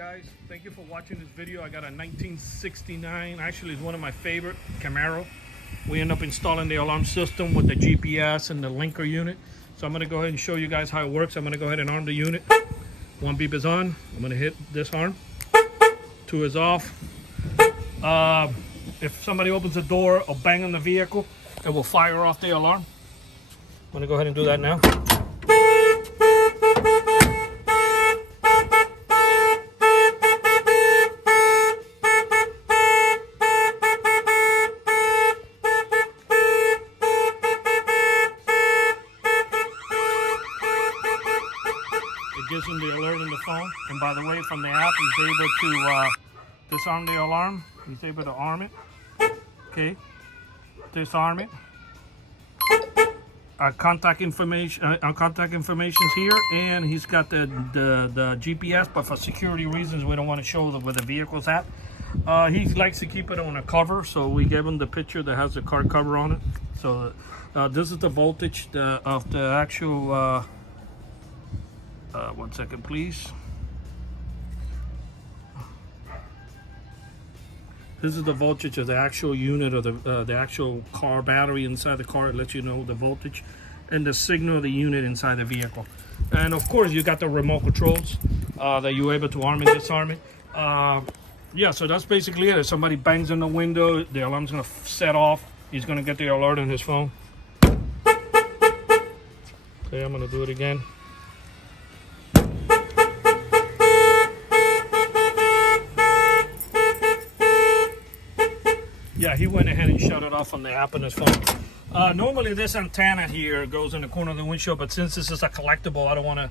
guys, thank you for watching this video. I got a 1969, actually it's one of my favorite, Camaro. We end up installing the alarm system with the GPS and the linker unit. So I'm going to go ahead and show you guys how it works. I'm going to go ahead and arm the unit. One beep is on. I'm going to hit this arm. Two is off. If somebody opens the door or bang on the vehicle, it will fire off the alarm. I'm going to go ahead and do that now. It gives him the alert in the phone, and by the way, from the app, he's able to disarm the alarm. He's able to arm it. Okay, disarm it. Our contact information is here, and he's got the GPS, but for security reasons, we don't want to show where the vehicle's at. He likes to keep it on a cover, so we gave him the picture that has the car cover on it. So this is the voltage of the actual. 1 second, please. This is the voltage of the actual unit of the actual car battery inside the car. It lets you know the voltage and the signal of the unit inside the vehicle. And of course, you got the remote controls that you're able to arm and disarm it. Yeah, so that's basically it. If somebody bangs on the window, the alarm's gonna set off. He's gonna get the alert on his phone. Okay, I'm gonna do it again. Yeah, he went ahead and shut it off on the app on his phone. Normally this antenna here goes in the corner of the windshield, but since this is a collectible, I don't want to,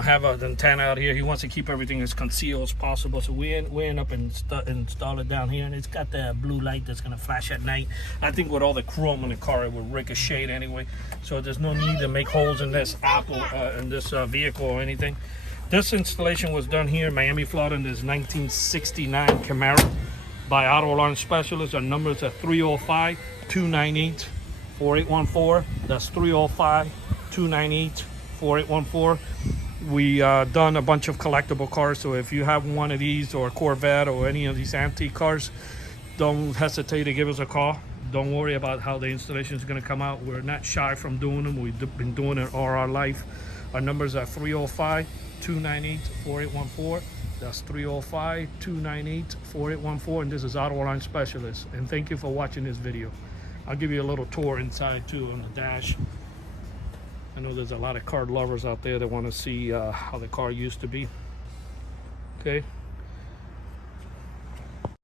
have an antenna out here. He wants to keep everything as concealed as possible, so we end up install it down here, and it's got the blue light that's going to flash at night. I think with all the chrome in the car, it would ricochet anyway, so there's no need to make holes in this vehicle or anything. This installation was done here in Miami, Florida, in this 1969 Camaro by Auto Alarm Specialist. Our numbers are 305-298-4814. That's 305-298-4814. We done a bunch of collectible cars, so if you have one of these or a Corvette or any of these antique cars, don't hesitate to give us a call. Don't worry about how the installation is going to come out. We're not shy from doing them. We've been doing it all our life. Our numbers are 305-298-4814. That's 305-298-4814, and this is Auto Alarm Specialist. And thank you for watching this video. I'll give you a little tour inside too on the dash. I know there's a lot of car lovers out there that want to see how the car used to be. Okay.